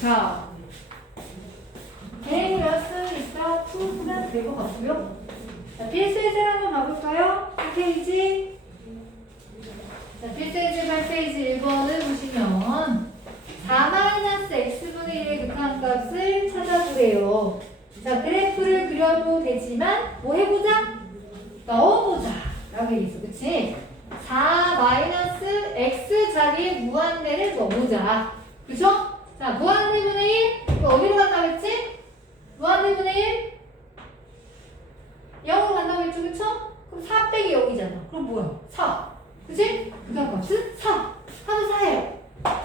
자, K를 쓰니까 2가 될 것 같고요. 자, 필수의 셀 한번 봐볼까요? 1페이지. 자, 필수의 셀 8페이지 1번을 보시면 4-x분의 1의 극한값을 찾아보래요. 자, 그래프를 그려도 되지만 뭐 해보자? 넣어보자 라고 얘기했어. 그치? 4-x 자리에 무한대를 넣어보자. 그쵸? 자, 무한대분의 1 이거 어디로 간다고 했지? 무한대분의 1 0으로 간다고 했죠. 그쵸? 그럼 4 빼기 0이잖아. 그럼 뭐야? 4 그치? 극한값은 4 하면 4예요.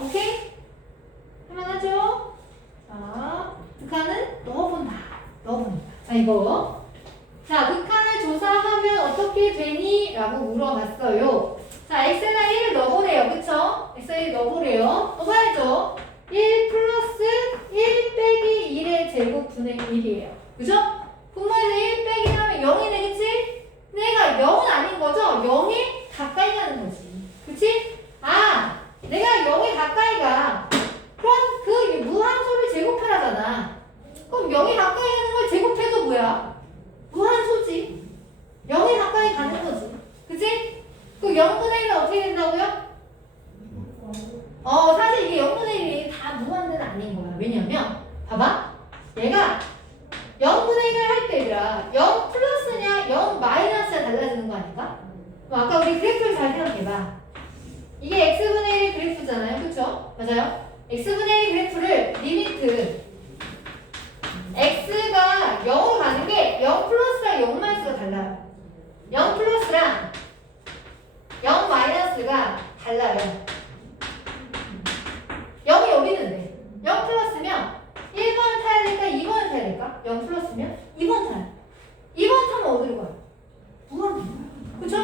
오케이? 할만하죠? 자, 극한은 넣어본다. 자, 이거. 자, 극한을 조사하면 어떻게 되니? 라고 물어봤어요. 자, x에다 1을 넣어보래요. 그쵸? x에 1 넣어보래요. 넣어봐야죠. 1 플러스 1 빼기 1의 제곱분의 1이에요. 그죠? 분모에서 1 빼기 하면 0이 되겠지? 근데 얘가 0은 아닌 거죠? 0에 가까이 가는 거지. 그치? 아, 내가 0에 가까이 가. 그럼 그 무한소를 제곱하라잖아. 그럼 0에 가까이 가는 걸 제곱해도 뭐야? 무한소지. 0에 가까이 가는 거지. 그치? 그 0분의 1은 어떻게 된다고요? 사실 이게 0분의 1이 다 무한대는 아닌 거야. 왜냐면 봐봐. 얘가 0분의 1을 할 때 얘들아 0 플러스냐 0 마이너스냐 달라지는 거 아닌가? 아까 우리 그래프를 잘 생각해봐. 이게 x분의 1의 그래프잖아요. 그쵸? 맞아요? x분의 1의 그래프를 리미트 x가 0으로 가는 게 0 플러스랑 0 마이너스가 달라요. 0 플러스랑 0 마이너스가 달라요. 0이 여기 있는데 0 플러스면 1번을 타야 될까? 2번을 타야 될까? 0 플러스면 2번 타야 돼. 2번 타면 어디로 가요? 무한대. 그쵸?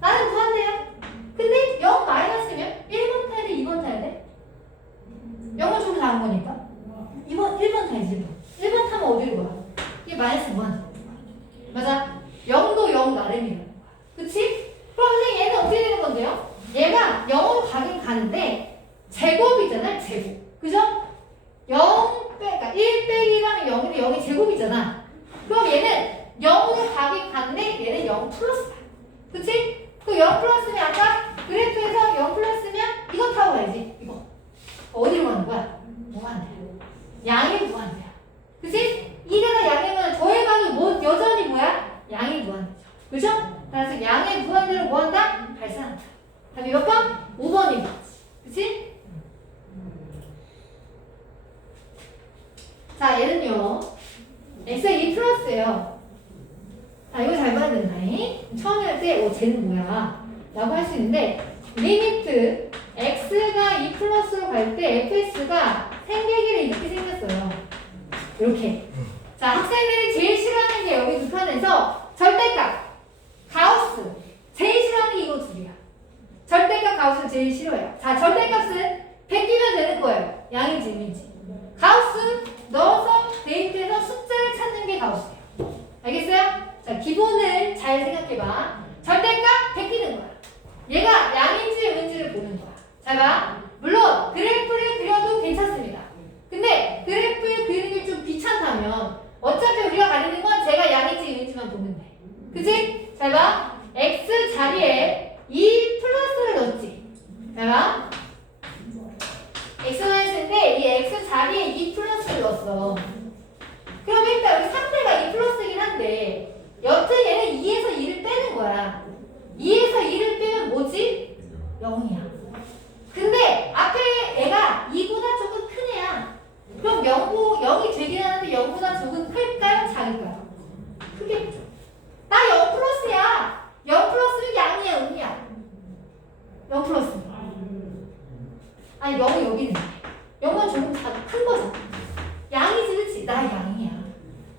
나는 무한대야. 근데 0 마이너스면 1번 타야 돼? 2번 타야 돼? 0을 주고 다한 거니까 1번 타야지. 1번 타면 어디로 가요? 이게 마이너스 무한대. 맞아? 0도 0 나름이라는 거야. 그치? 그럼 선생님 얘는 어떻게 되는 건데요? 얘가 0으로 가긴 가는데 제곱이잖아, 제곱. 그죠? 1 빼기랑 0인데 0이 제곱이잖아. 그럼 얘는 0으로 가긴 가는데 얘는 0 플러스다. 그치? 그 0 플러스면 아까 그래프에서 0 플러스면 이거 타고 가야지. 이거. 어디로 가는 거야? 무한대야. 양이 무한대야. 그치? 이대가 양이면 더해봐도 뭐 여전히 뭐야? 양이 무한대죠. 그죠? 따라서 양의 무한대로 뭐한다? 발산한다. 답이 몇 번? 5번인 거지. 그치? 자, 얘는요. x에 2 플러스예요. 자, 이거 잘 봐야 된다. 처음에 할 때, 쟤는 뭐야? 라고 할 수 있는데, 리미트 x가 2 플러스로 갈 때 fs가 생기기를 이렇게 생겼어요. 이렇게. 자, 학생들이 제일 싫어하는 게 여기 극한에서 절대값, 가우스. 제일 싫어하는 게 이거 두 개야. 절대값, 가우스를 제일 싫어해요. 자, 절대값은 베끼면 되는 거예요. 양인지, 인지. 가우스 넣어서 대입해서 숫자를 찾는 게 가우스예요. 알겠어요? 자, 기본을 잘 생각해봐. 절대값 베끼는 거야. 얘가 양인지 음인지를 보는 거야. 잘 봐. 물론 그래프를 그려도 괜찮습니다. 근데 그래프를 그리는 게 좀 귀찮다면 어차피 우리가 가리는 건 제가 양인지 음인지만 보면 돼. 그치? 잘 봐. x 자리에 2 플러스를 넣었지. 잘 봐. x-인데 이 x 자리에 2 플러스를 넣었어. 그럼 일단 우리 상대가 2 플러스이긴 한데 여튼 얘는 2에서 2를 빼는 거야. 2에서 2를 빼면 뭐지? 0이야. 근데 앞에 애가 2보다 조금 큰 애야. 그럼 0이 되긴 하는데 0보다 조금 클까요? 작을까요? 크겠죠. 나 0 플러스야. 0 플러스는 양이야, 음이야? 0 플러스. 아니 0이 여기 있는데 0은 조금 큰 거잖아. 양이지, 그치? 나 양이야.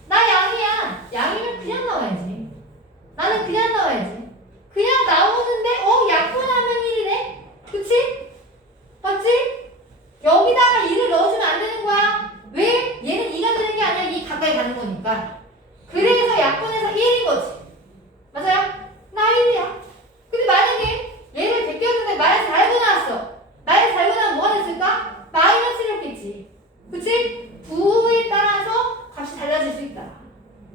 나 양이야. 양이면 그냥 나와야지. 나는 그냥 나와야지. 그냥 나오는데 약분하면 1이네? 그치? 맞지? 여기다가 2를 넣어주면 안 되는 거야. 왜? 얘는 2가 되는 게 아니라 2 가까이 가는 거니까. 그래서 약분해서 1인 거지. 맞아요? 나 1이야. 근데 만약에 얘를 베꼈는데 마이너스 달고 나왔어. 마이너스 달고 나면 뭐가 됐을까? 마이너스를 했겠지. 그치? 부호에 따라서 값이 달라질 수 있다.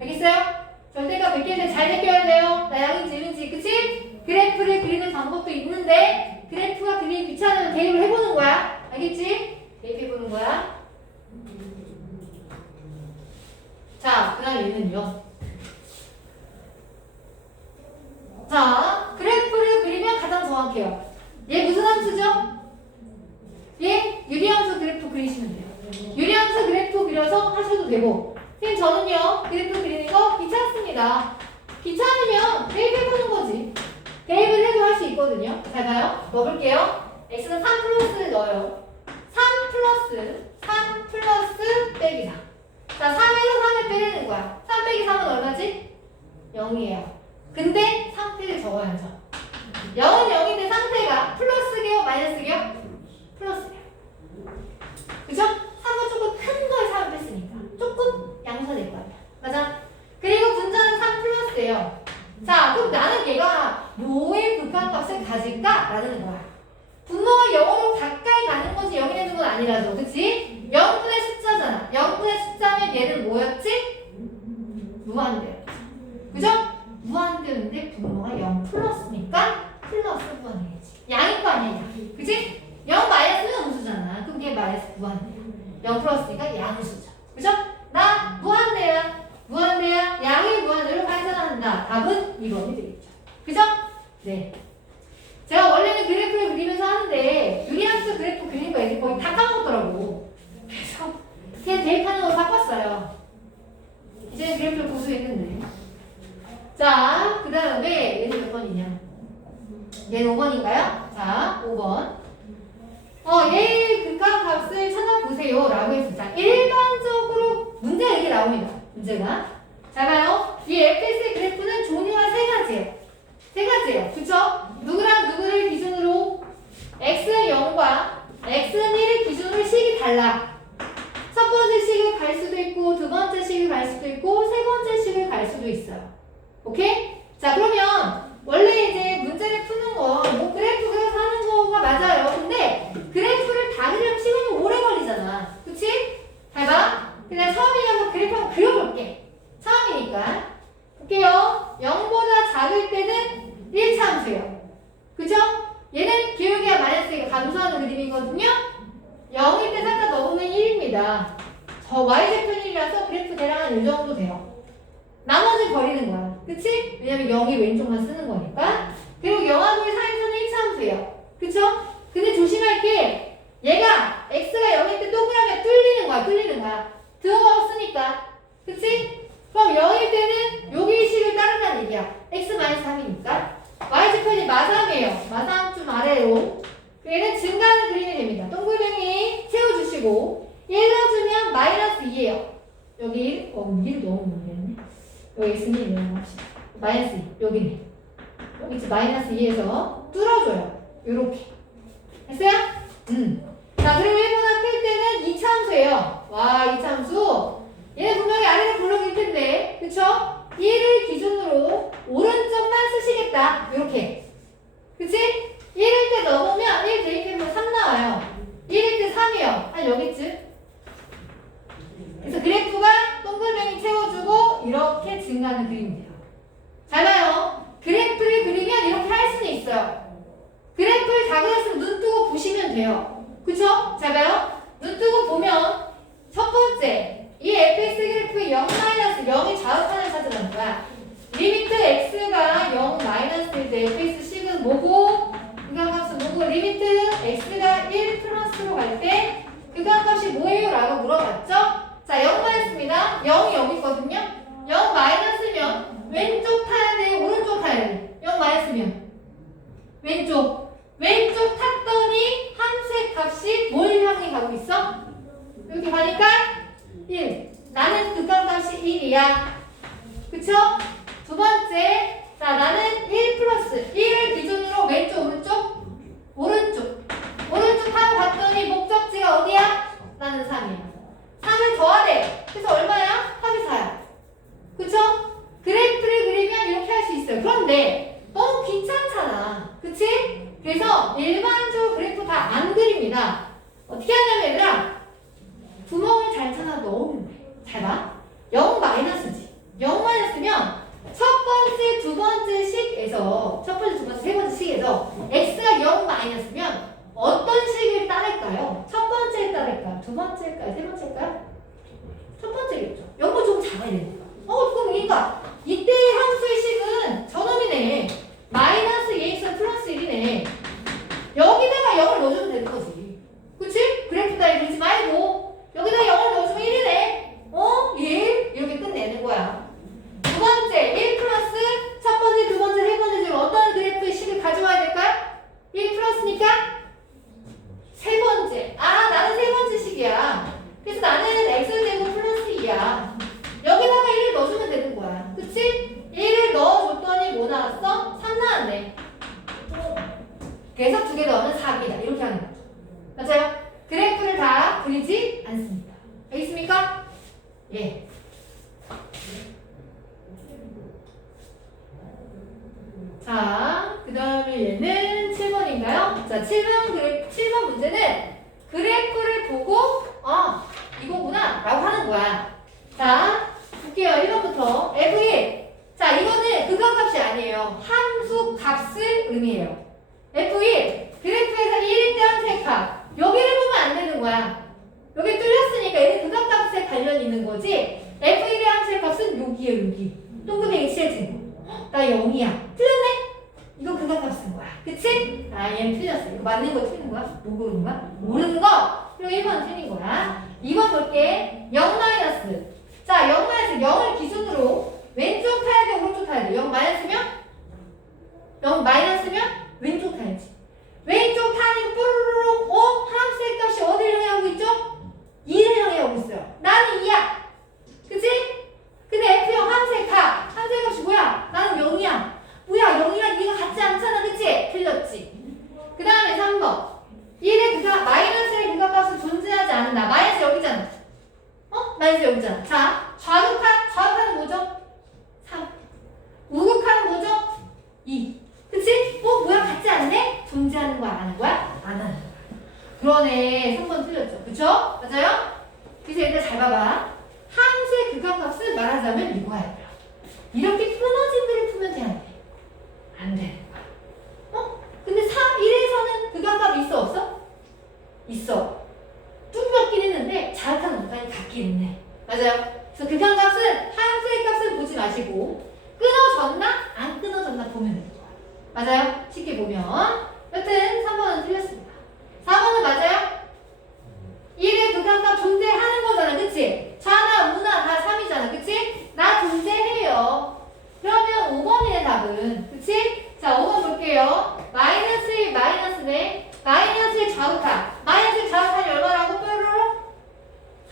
알겠어요? 절대값 몇 개인데 잘 느껴야 돼요. 나 양인지 1인지, 그치? 그래프를 그리는 방법도 있는데 그래프가 그리기 귀찮으면 대입을 해보는 거야. 알겠지? 대입해보는 거야. 자, 그 다음 얘는요. 자, 그래프를 그리면 가장 정확해요. 얘 무슨 함수죠? 얘 유리함수 그래프 그리시면 돼요. 유리함수 그래프 그려서 하셔도 되고, 선생님 저는요 그래프 그리는 거 귀찮습니다. 귀찮으면 대입해보는 거지. 대입을 해도 할 수 있거든요. 잘 봐요. 넣어볼게요. x는 3 플러스를 넣어요. 3 플러스 빼기 4. 자, 3에서 3을 빼내는 거야. 3 빼기 3은 얼마지? 0이에요. 근데 상태를 적어야죠. 0은 0인데 상태가 플러스게요? 마이너스게요? 플러스게요. 그죠? 3은 조금 큰 거에 3을 뺐으니까 조금 양수될 거 아니야. 맞아? 그리고 분자는 3 플러스예요. 자, 그럼 나는 얘가 뭐의 극한값을 가질까? 라는 거야. 분모가 0으로 가까이 가는 거지 0이 되는 건 아니라서. 그치? 0분의 숫자잖아. 0분의 숫자면 얘는 뭐였지? 무한대였지. 그죠? 무한대인데 분모가 0 플러스니까 플러스 무한대겠지. 양일 거 아니야, 양. 그치? 0 마이너스는 음수잖아. 그럼 걔 마이너스 무한대야. 0 플러스니까 양수죠. 그죠? 나 무한대야. 무한대야. 양이 무한대로 발산한다. 답은 2번이 되겠죠. 그죠? 네. 제가 원래는 그래프를 그리면서 하는데 유리함수 그래프 그린 거 이제 거의 다 까먹었더라고. 그래서 그냥 대입하는 거 바꿨어요. 이제 그래프를 고수했는데. 자, 그 다음에 얘는 몇 번이냐? 얘는 5번인가요? 자, 5번. 얘의 극한값을 찾아보세요. 라고 했습니다. 일반적으로 문제가 이렇게 나옵니다. 문제가. 자, 봐요. 이 fx의 그래프는 종류가 세 가지예요. 세 가지예요. 그쵸? 누구랑 누구를 기준으로 x는 0과 x는 1을 기준으로 식이 달라. 첫 번째 식을 갈 수도 있고 두 번째 식을 갈 수도 있고 세 번째 식을 갈 수도 있어요. 오케이? 자, 그러면 원래 이제 문제를 푸는 거 뭐 그래프 그려서 하는 거가 맞아요. 근데 그래프를 다 그리면 시간이 오래 걸리잖아. 그치? 잘 봐. 그냥 처음이라서 그래프 한번 그려볼게. 처음이니까. 볼게요. 0보다 작을 때는 1차 함수예요. 그죠? 얘는 기울기가 마이너스가 감소하는 그림이거든요. 0일 때 살짝 넣으면 1입니다. 저 y제편이라서 그래프 대략 한 이 정도 돼요. 나머지 버리는 거야. 그치? 왜냐면 0이 왼쪽만 쓰는 거니까. 그리고 0하고 1 사이에서는 1차 함수예요. 그쵸? 근데 조심할 게 얘가 x가 0일 때 동그라미가 뚫리는 거야. 뚫리는 거야. 들어가 없으니까. 그치? 그럼 0일 때는 여기 식을 따른다는 얘기야. x-3이니까. y지편이 마삼이에요. 마삼 좀 아래로. 얘는 증가하는 그림이 됩니다. 동글뱅이 채워주시고 1 넣어주면 마이너스 2예요. 여기 1 너무 모르겠네. 여기 x는 1 넣어봅시다. 마이너스 2. 여기네. 여기 이제 마이너스 2에서 뚫어줘요. 요렇게. 됐어요? 자, 그리고 1보다 클 때는 2차 함수예요. 와, 2차 함수. 얘는 분명히 아래로 블록일 텐데, 그쵸? 1을 기준으로 오른쪽만 쓰시겠다. 요렇게. 그치? 1일 때 넣으면 1 대입해보면 3 나와요. 1일 때 3이요. 한 여기쯤. 그래서 그래프가 동글뱅이 채워주고 이렇게 증가하는 그림이 돼요. 잘 봐요. 그래프를 그리면 이렇게 할 수는 있어요. 그래프를 다 그렸으면 눈 뜨고 보시면 돼요. 그쵸? 잘 봐요. 눈 뜨고 보면 첫 번째 이 fx 그래프의 0-0이 좌우판을 찾으라는 거야. 리미트 x가 0-1일 때 fx식은 뭐고 극한값은 뭐고 리미트 x가 1 플러스로 갈 때 극한값이 뭐예요? 라고 물어봤죠? 자, 0-습니다. 0이 여기 있거든요. 0-면 왼쪽 타야 돼? 오른쪽 타야 돼? 0-면 왼쪽 탔더니 함수의 값이 뭘 향해 가고 있어? 이렇게 가니까 1. 나는 극한값이 1이야. 그쵸? 두 번째, 자, 나는 1 플러스 1을 기준으로 왼쪽, 오른쪽 하고 봤더니 목적지가 어디야? 나는 3이야. 3을 더하래. 그래서 얼마야? 3이 4야. 그쵸? 그래프를 그리면 이렇게 할 수 있어요. 그런데 너무 귀찮잖아. 그치? 그래서 일반적으로 그래프 다 안 그립니다. 어떻게 하냐면 얘들아, 부모가 두 번째일까요? 세 번째일까요? 첫 번째겠죠. 0번 조금 작아야 되니까. 그럼 그러니까 이때의 함수의 식은 저놈이네. 마이너스 2x 플러스 1이네. 여기다가 0을 넣어주면 되는 거지. 그치? 그래프 따위 그리지 말고 여기다 0을 넣어주면 1이네. 1 이렇게 끝내는 거야. 두 번째 1 플러스 첫 번째, 두 번째, 세 번째 중에 어떤 그래프의 식을 가져와야 될까요? 1 플러스니까 세 번째. 나는 세 번째 식이야. 그래서 나는 x제곱 플러스 2야. 여기다가 1을 넣어주면 되는 거야. 그치? 1을 넣어줬더니 뭐 나왔어? 3 나왔네. 그래서 두 개 더하면 4개다. 이렇게 하는 거죠. 맞아요? 그래프를 다 그리지 않습니다. 알겠습니까? 예. 자, 그 다음에 얘는 7번인가요? 자, 7번 문제는 그래프를 보고, 이거구나. 라고 하는 거야. 자, 볼게요. 1번부터. F1. 자, 이거는 극한값이 아니에요. 함수 값을 의미해요. F1. 그래프에서 1일 때 함수값. 여기를 보면 안 되는 거야. 여기 뚫렸으니까 얘는 극한값에 관련이 있는 거지. F1의 함수의 값은 여기에요, 여기. 동그라미 X의 제곱. 나 0이야. 틀렸네? 이거 극한값 쓴 거야. 그치? 얘는 틀렸어. 이거 맞는 거 틀린 거야? 모르는 거야? 모르는 거? 그리고 1번 틀린 거야. 2번 볼게. 0 마이너스. 자, 0 마이너스 0을 기준으로 왼쪽 타야 돼, 오른쪽 타야 돼? 0 마이너스면? 0 마이너스면 왼쪽 타야지. 왼쪽 타니까 뽀로로록 함수의 값이 어디를 향하고 있죠? 2를 향하고 있어요. 나는 2야. 그치? 근데 F형 함수의 값이 뭐야? 나는 0이야. 뭐야? 0이랑 2가 같지 않잖아. 그치? 틀렸지. 그 다음에 3번. 1의 마이너스의 극한값은 존재하지 않는다. 마이너스 여기잖아. 마이너스 여기잖아. 자, 좌극하는 뭐죠? 3. 우극하는 뭐죠? 2. 그치? 뭐야? 같지 않네? 존재하는 거야? 안 하는 거야? 안 하는 거야. 그러네. 3번 틀렸죠. 그쵸? 맞아요? 그래서 얘들 잘 봐봐. 함수의 극한값을 말하자면 이거야. 이렇게 끊어진 그래프면 돼, 안 돼? 안 돼. 근데 1에서는 극한값이 있어, 없어? 있어. 뚱겼긴 했는데 자극하는 공간이 같긴 했네. 맞아요? 그래서 극한값은 함수의 값을 보지 마시고 끊어졌나? 안 끊어졌나 보면 되는 거야. 맞아요? 쉽게 보면. 여튼 3번은 틀렸습니다. 4번은 맞아요? 1의 극한값 존재하는 거잖아. 그치? 좌나 우나 다 3이잖아. 그치? 나 존재해요. 그러면 5번이네 답은. 그치? 자, 5번 볼게요. 마이너스 1, 마이너스네. 마이너스의 좌우타. 마이너스의 좌우타는 얼마라고? 뾰로로?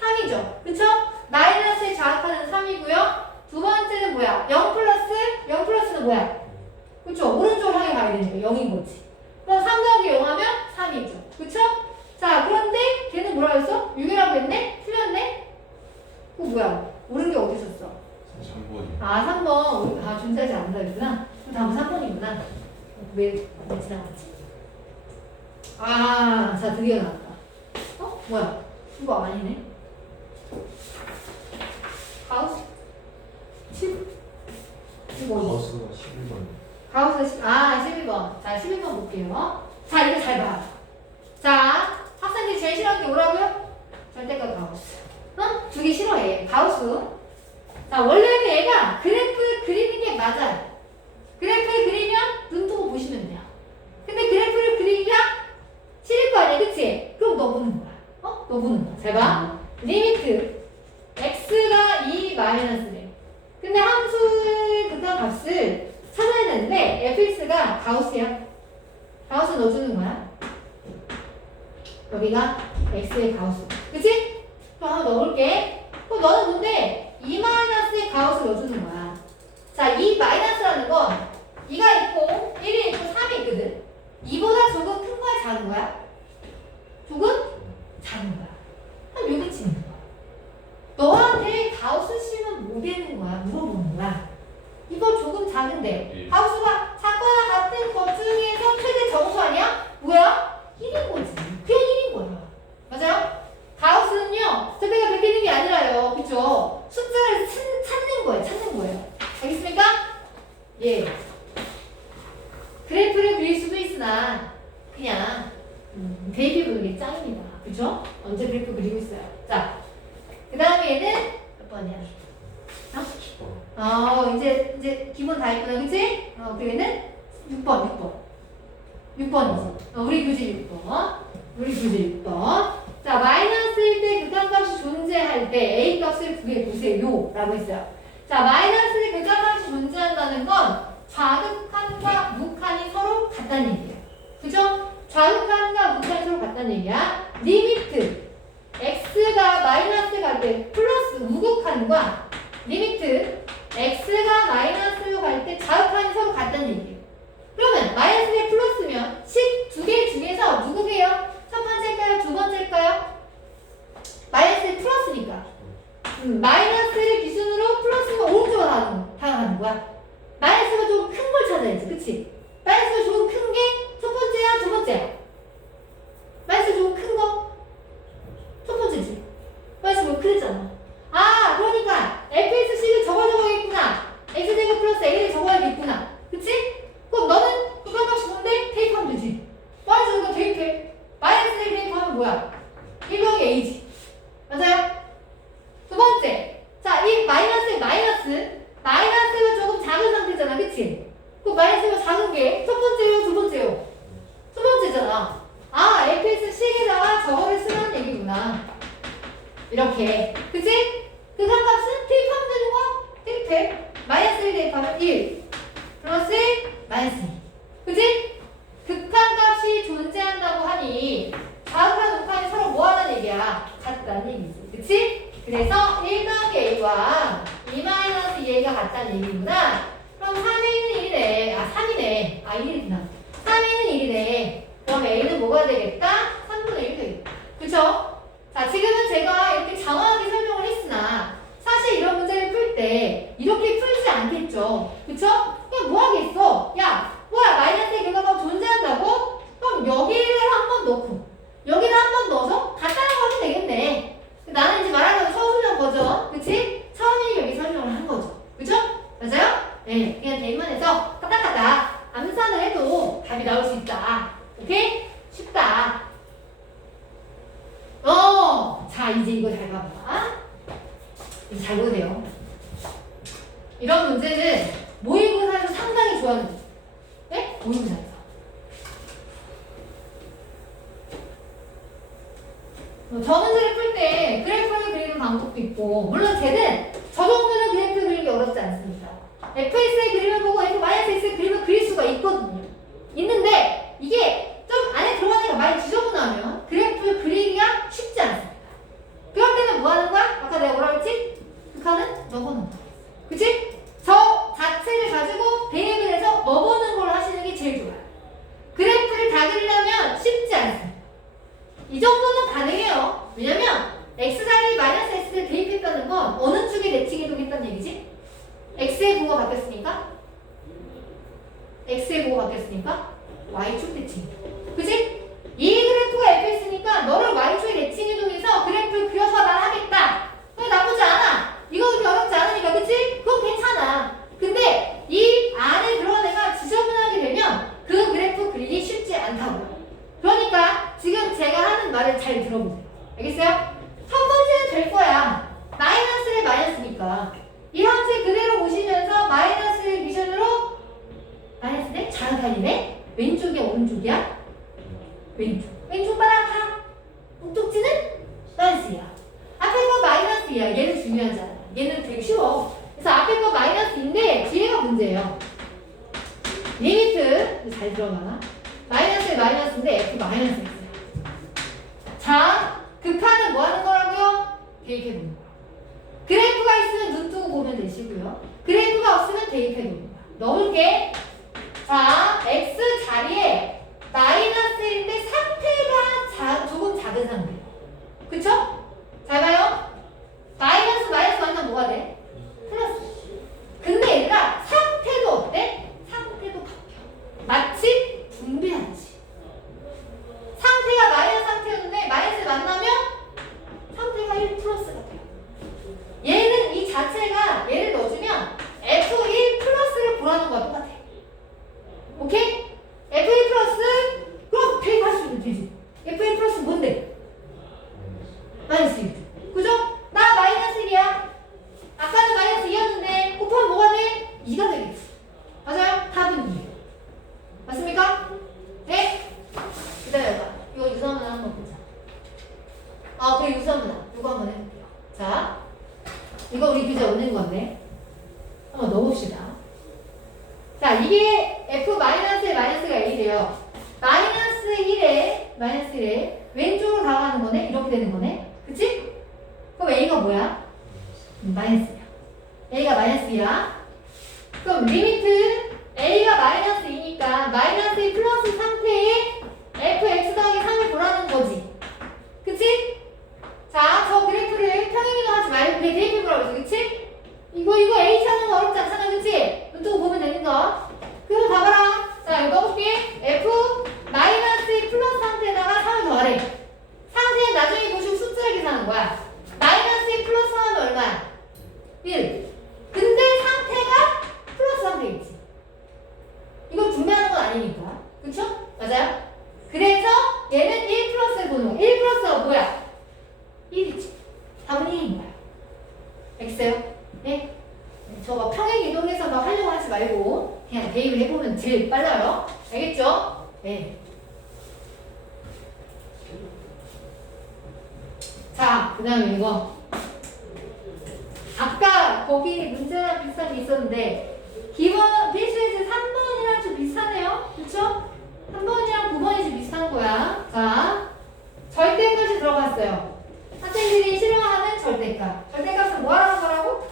3이죠. 그쵸? 마이너스의 좌우타는 3이고요. 두 번째는 뭐야? 0 플러스? 0 플러스는 뭐야? 그쵸? 오른쪽으로 향해 가야 되니까 0인 거지. 그럼 3 더하기 0 하면 3이죠. 그쵸? 자, 그런데 걔는 뭐라 했어? 6이라고 했네? 틀렸네? 그거 뭐야? 옳은 게 어디 있었어? 3번이. 3번. 존재하지 않는다 했구나. 그럼 다음 3번이구나. 왜 지나갔지? 자, 드디어 나왔다. 뭐야? 이거 아니네. 가우스? 10? 이거 어디? 가우스가 11번. 가우스 12번. 자, 11번 볼게요. 자, 이거 잘 봐. 자, 학생들이 제일 싫어하는 게 뭐라고요? 절대값 가우스. 두 개 싫어해. 가우스. 자, 원래는 얘가 그래프를 그리는 게 맞아요. 그래프를 그리면 눈 뜨고 보시면 돼요. 근데 그래프를 그리기가 싫을 거 아니야, 그치? 그럼 너 보는 거야. 너 보는 거야. 잘 봐. 리미트 x가 2 마이너스래. 근데 함수의 극한값을 찾아야 되는데 fx가 가우스야. 가우스 넣어주는 거야. 여기가 x의 가우스. 그치? 그럼 한번 넣어볼게. 그럼 너는 뭔데? 2 마이너스의 가우스 넣어주는 거야. 자, 2 마이너스라는 건 2가 있고 1이 있고 3이 있거든. 2보다 조금 큰 거야, 작은 거야? 조금 작은 거야. 한 여기 치는 거야. 너한테 가우스 씨는 뭐 되는 거야? 물어보는 거야. 이거 조금 작은데 가우스가 작거나 같은 것 중에서 최대 정수 아니야? 뭐야? 1인 거지. 그냥 1인 거야. 맞아요? 가우스는요, 저희가 베끼는 게 아니라요. 그쵸? 숫자를 찾는 거예요. 알겠습니까? 예. 그래프를 그릴 수도 있으나, 그냥, 대입해 보는 게 짱입니다. 그쵸? 그쵸? 언제 그래프 그리고 있어요. 자, 그 다음에 얘는 몇 번이야? 이제 기본 다 했구나, 그치? 그 얘는 6번이지. 우리 교재 6번. 자, 마이너스일 때 극한값이 존재할 때 A 값을 구해보세요. 라고 했어요. 자, 마이너스의 극한값이 존재한다는 건 좌극한과 무극한이 서로 같다는 얘기예요. 그죠? 좌극한과 무극한이 서로 같다는 얘기야. 리미트 x가 마이너스 갈 때 플러스 우극한과 리미트 x가 마이너스로 갈 때 좌극한이 서로 같다는 얘기예요. 그러면 마이너스 대 플러스면 식 두 개 중에서 누구게요? 첫 번째일까요? 두 번째일까요? 마이너스 플러스니까. 마이너스를 기준으로 플러스가 오른쪽으로 다가가는 거야. 마이너스가 좀 큰 걸 찾아야지, 그치? 마이너스가 조금 큰 게 첫 번째야, 두 번째야? 마이너스 조금 큰 거? 첫 번째지. 마이너스가 크잖아. 그러니까 fx식을 적어야겠구나. x제곱 플러스 a를 적어야겠구나. 그치? 그럼 너는 극한값이 뭔데? 대입하면 되지. 마이너스 이거 대입해. 마이너스 대입하면 뭐야? 1 더하기 a지. 맞아요? 두 번째. 자, 이 마이너스가 조금 작은 상태잖아. 그치? 그 마이너스가 작은 게 첫 번째요, 두 번째요? 두 번째잖아. fx식에다가 저거를 쓰라는 얘기구나. 이렇게. 그치? 극한값은 대입하면 되는 거야? 대입해. 마이너스 1 대입하면 1 플러스 1 마이너스 2. 그치? 극한값이 존재한다고 하니 좌극한 우극한이 서로 뭐하는 얘기야? 같다는 얘기지. 그치? 그래서 1 더하기 a와 2 마이너스 2a가 같다는 얘기구나. 그럼 3a는 1이네. 3이네. 1이구나. 3a는 1이네. 그럼 a는 뭐가 되겠다? 3분의 1 되겠다. 그쵸? 자, 지금은 제가 이렇게 장황하게 설명을 했으나 사실 이런 문제를 풀 때 이렇게 풀지 않겠죠. 그쵸? 그냥 뭐 하겠어? 야, 뭐야, 마이너스의 결과가 존재한다고? 그럼 여기를 한 번 넣고 여기를 한 번 넣어서 같다라고 하면 되겠네. 나는 이제 말하자면 서술형 버전, 그치? 처음에 여기 설명을 한 거죠. 그죠? 맞아요? 네, 그냥 대입만 해서 까딱까딱 암산을 해도 답이 나올 수 있다. 오케이? 쉽다. 자, 이제 이거 잘 봐봐. 이제 잘 보세요. 이런 문제는 모의고사에서 상당히 좋아하는 문제. 네? 모의고사에서. 저 문제를 풀 때 그래프를 그리는 방법도 있고, 물론 쟤는 저 정도는 그래프 그리기 어렵지 않습니다. fx의 그림을 보고 f-x의 그림을 그릴 수가 있거든요. 있는데 이게 좀 안에 들어가니까 많이 지저분하면 그래프 그리기가 쉽지 않습니다. 그럴 때는 뭐 하는 거야? 아까 내가 뭐라 했지? 극한은 넣어보는 거. 그치? 저 자체를 가지고 대입을 해서 넣어보는 걸 하시는 게 제일 좋아요. 그래프를 다 그리려면 쉽지 않습니다. 이 정도는 가능해요. 왜냐면 x자리 마이너스 x를 대입했다는 건 어느 쪽에 대칭 이동했다는 얘기지? x의 부호가 바뀌었으니까 x의 부호가 바뀌었으니까 y축 대칭. 그치? 이 그래프가 fx니까 너를 y축에 대칭 이동해서 그래프를 그려서 난 하겠다. 그게 나쁘지 않아. 이거 그렇게 어렵지 않으니까. 그치? 그건 괜찮아. 근데 이 안에 들어간 애가 지저분하게 되면 그 그래프 그리기 쉽지 않다고요. 그러니까 지금 제가 하는 말을 잘 들어보세요. 알겠어요? 첫 번째는 될 거야. 마이너스를 마이너스니까 이 함수 그대로 보시면서 마이너스를 기준으로 마이너스 대 자극한이네. 왼쪽이야 오른쪽이야? 왼쪽 따라가. 목적지는 마이너스야. 앞에 거 마이너스야. 얘는 중요하잖아. 얘는 되게 쉬워. 그래서 앞에 거 마이너스인데 뒤에가 문제예요. 리미트 잘 들어가. 마이너스에 마이너스인데 f 마이너스 x야. 자, 극한은 뭐 하는 거라고요? 대입해보는 거야. 그래프가 있으면 눈 뜨고 보면 되시고요. 그래프가 없으면 대입해보는 거야. 넣을게. 자, x 자리에 마이너스인데 상태가 조금 작은 상태. 그쵸? 잘 봐요. 마이너스 만나면 뭐가 돼? 플러스. 근데 얘들아, 상태도 어때? 상태도 바뀌어. 마치 분배하지. 상태가 마이너스 상태였는데 마이너스 만나면 상태가 1 플러스가 돼요. 얘는 이 자체가 얘를 넣어주면 F1 플러스를 보라는 거와 똑같아. 오케이? F1 플러스 그럼 대입할 수 있는 되지. F1 플러스 뭔데? 마이너스 2. 그죠? 나 마이너스 1이야. 아까는 마이너스 2였는데 곱하면 뭐가 돼? 2가 되겠지. 맞아요? 답은 2. 맞습니까? 네? 기다려봐. 이거 유사문화 한번 보자. 아, 그래 유사문화. 이거 한번 해볼게요. 자, 이거 우리 교재 오는 건데 한번 넣어봅시다. 자, 이게 F 마이너스에 마이너스가 1이에요. 마이너스 1에 왼쪽으로 다가가는 거네? 이렇게 되는 거네? 그치? 그럼 A가 뭐야? 마이너스야. A가 마이너스 2야. 그럼 리미트 A가 마이너스 2니까 마이너스 2 플러스 상태에 fx 더하기 3을 보라는 거지. 그치? 자, 저 그래프를 평행이동하지 말고 그냥 대입해보라고 했어. 그치? 이거 A 찾는 거 어렵지 않잖아. 그치? 눈뜨고 보면 되는 거. 그거 봐봐라. 자, 이거 넣어볼게. f 마이너스 2 플러스 상태에다가 3을 더하래. 상태는 나중에 보시고 숫자를 계산하는 거야. 마이너스 2 플러스 하면 얼마야? 1. 근데 상태가 플러스 상태겠지. 이걸 분배하는 건 아니니까. 그쵸? 맞아요? 그래서 얘는 1 플러스를 보는 거야. 1 플러스가 뭐야? 1이지. 답은 1인 거야. 알겠어요? 네? 저거 평행 이동해서 막 하려고 하지 말고 그냥 대입을 해보면 제일 빨라요. 알겠죠? 네. 자, 그 다음에 이거. 아까 거기 문제랑 비슷한 게 있었는데 기본 필수에서 3번이랑 좀 비슷하네요. 그쵸? 3번이랑 9번이 좀 비슷한 거야. 자, 절대값이 들어갔어요. 학생들이 싫어하는 절대값. 절대값은 뭐 하라는 거라고?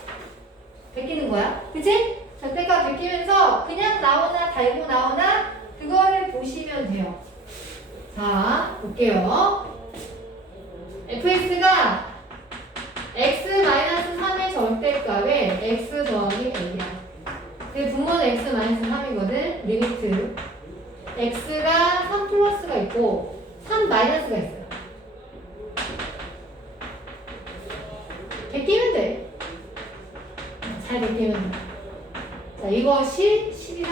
베끼는 거야. 그치? 절대값 베끼면서 그냥 나오나 달고 나오나 그거를 보시면 돼요. 자, 볼게요. fx가 x-3의 절대값에 x 더하기 a야. 근데 분모는 x-3이거든. 리미트 x가 3 플러스가 있고 3 마이너스가 있어요. 베끼면 돼. 잘 베끼면 돼. 자, 이거 10이라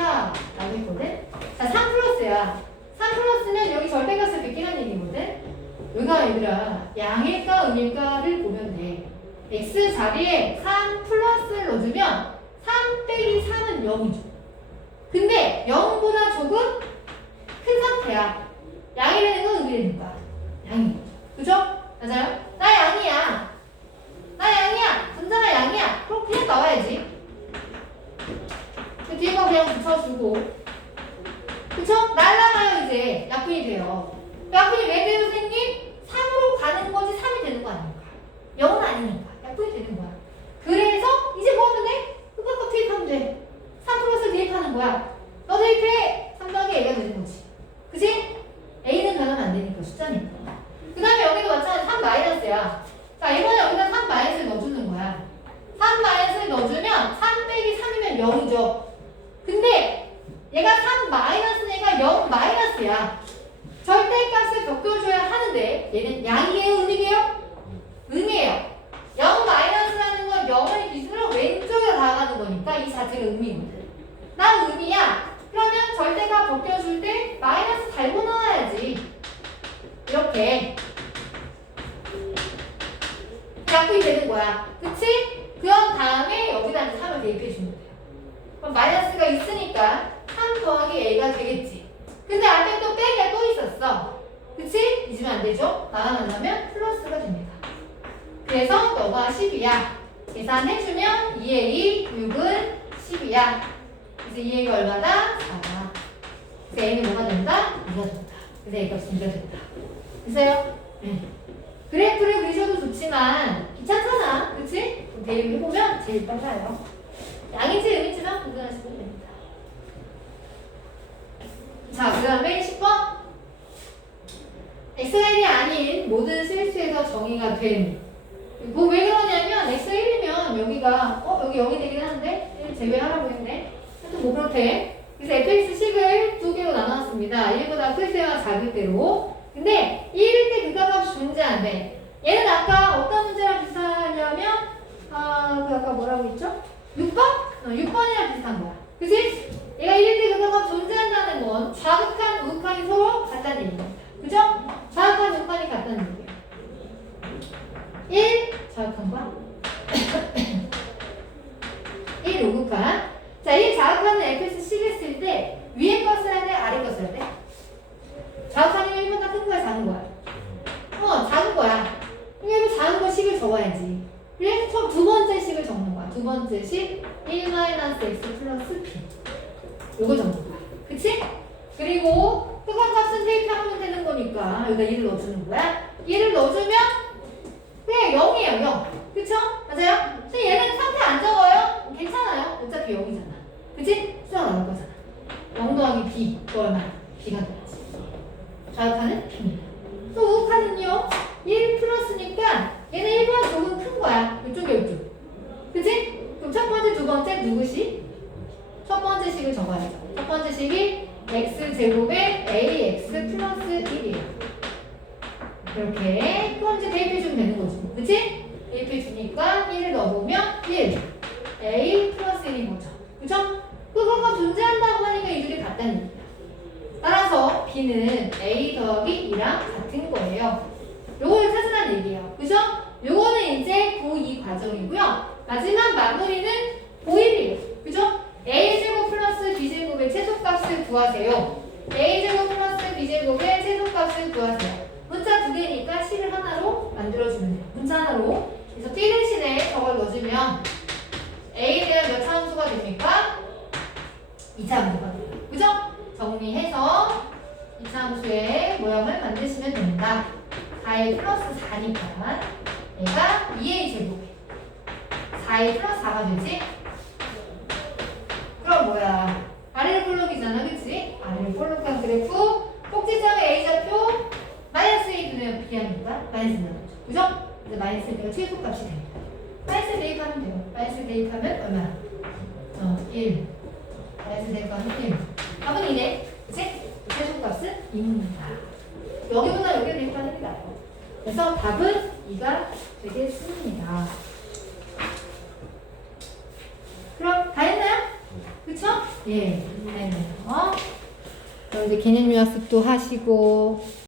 나고 있거든. 자, 3 플러스야. 3 플러스는 여기 절대값을 베끼는 얘기거든. 여기가 얘들아 양일까 음일까를 보면 돼. x 자리에 3 플러스를 넣어주면 3 빼기 3은 0이죠. 근데 0보다 조금 큰 상태야. 양이 되는 건 음이 되는 거야. 양인 거죠. 그죠? 맞아요? 나 양이야. 나 양이야. 전자가 양이야. 그럼 그냥 나와야지. 그 뒤에 거 그냥 붙여주고. 그쵸? 날라가요 이제. 약분이 돼요. 약분이 왜 돼요 선생님? 3으로 가는 거지 3이 되는 거 아닙니까? 0은 아니니까. 약분이 되는 거야. 그래서 이제 뭐 하면 돼? 흑각각 투입하면 돼. 3 플러스 대입하는 거야. 너 대입해. 3 더하기 A가 되는 거지. 그치? A는 변하면 안 되니까 숫자니까. 그 다음에 여기도 마찬가지 3 마이너스야. 자, 이번에 여기다 3 마이너스를 넣어주는 거야. 3 마이너스를 넣어주면 3 빼기 3이면 0이죠. 근데 얘가 3 마이너스니까 0 마이너스야. 절대값을 바꿔줘야 하는데 얘는 양이에요? 음이에요? 음이에요. 0 마이너스라는 건 0을 기준으로 왼쪽에 다가가는 거니까 이 자체가 음이거든. 난 음이야. 그러면 절대값 벗겨줄 때 마이너스 달고 나와야지. 이렇게 약분이 되는 거야. 그치? 그런 다음에 여기다 이제 3을 대입해주면 돼요. 그럼 마이너스가 있으니까 3 더하기 A가 되겠지. 근데 앞에 또 빼기가 또 있었어. 그치? 잊으면 안 되죠? 나가면 플러스가 됩니다. 그래서 너가 10이야. 계산해주면 2에 2, 6은 10이야. 그래서 2A가 얼마다? 4다. 그래서 A는 뭐가 된다? 2가 된다. 그래서 A 값은 2가 된다. 됐어요? 네. 그래프를 그리셔도 좋지만 귀찮잖아. 그치? 대입해보면 제일 빨라요. 양인지 음인지만 구분하시면 됩니다. 자, 그 다음에 10번. x가 1이 아닌 모든 실수에서 정의가 된. 뭐 왜 그러냐면 x가 1이면 여기가 여기 0이 되긴 하는데 1 제외하라고 했네. 하여튼 뭐 그렇대. 그래서 fx10을 두 개로 나눴습니다. 1보다 클 때와 작을 때로. 근데 1일 때 극한값이 존재한대. 얘는 아까 어떤 문제랑 비슷하냐면 그 아까 뭐라고 했죠? 6번? 6번이랑 비슷한 거야. 그치? 얘가 1일 때 극한값 존재한다는 건 좌극한, 우극한이 서로 같다는 얘기입니다. 그죠? 좌극한, 우극한이 같다는 얘기예요. 1 자극한과 1 로그칸. 자, 1 자극하는 fx10 했을 때 위에 거 써야 돼? 아래 거 써야 돼? 자극하면 1보다 큰 거야? 작은 거야? 작은 거야. 그러니까 작은 거 식을 적어야지. 그래서 두 번째 식을 적는 거야. 두 번째 식 1-x 플러스 p. 요거 적는 거야. 그치? 그리고 흑한 값은 대입하면 되는 거니까 여기다 1을 넣어주는 거야. 1을 넣어주면 그냥 0이에요. 0. 그쵸? 맞아요? 근데 얘는 상태 안 적어요? 괜찮아요. 어차피 0이잖아. 그치? 수학 나올 거잖아. 0 더하기 b. 또 얼마? b가 돼야지. 자극하는 b입니다. 또 우극한은요? 1 플러스니까 얘는 1보다 조금 큰 거야. 이쪽에 이쪽. 그치? 그럼 첫 번째, 두 번째 누구식? 첫 번째 식을 적어야죠. 첫 번째 식이 x제곱에 ax 플러스 1이에요. 이렇게 또 이제 대입해주면 되는 거죠. 그치? 대입해주니까 1을 넣어보면 1 a 플러스 1인 거죠. 그쵸? 그거가 존재한다고 하니까 이 둘이 같다는 얘기야. 따라서 b는 a 더하기 2랑 같은 거예요. 요걸 찾으라는 얘기예요. 그죠? 요거는 이제 고2 과정이고요. 마지막 마무리는 고1이에요. 그죠? a제곱 플러스 b제곱의 최소값을 구하세요. a제곱 플러스 b제곱의 최소값을 구하세요. 문자 두 개니까 식을 하나로 만들어주면 돼요. 문자 하나로. 그래서 b 대신에 저걸 넣어주면 a에 대한 몇 차 함수가 됩니까? 2차 함수가 돼요. 그죠? 정리해서 2차 함수의 모형을 만드시면 됩니다. 4a 플러스 4니까 얘가 2a 제곱에 4a 플러스 4가 되지? 그럼 뭐야? 아래를 볼록이잖아, 그치? 아래를 볼록한 그래프 꼭지점의 a좌표 마이너스 a 분의 b하니까 마이너스 나오죠. 그죠? 이제 마이너스 b가 최소값이 됩니다. 마이너스 대입하면 돼요. 마이너스 대입하면 얼마나? 1 마이너스 대입하면 1 답은 2네. 그치? 최소값은 2입니다. 여기보다 여기 대입하는 게 나아요. 그래서 답은 2가 되겠습니다. 그럼 다 했나요? 그쵸? 예, 다 했네요. 그럼 이제 개념 요약습도 하시고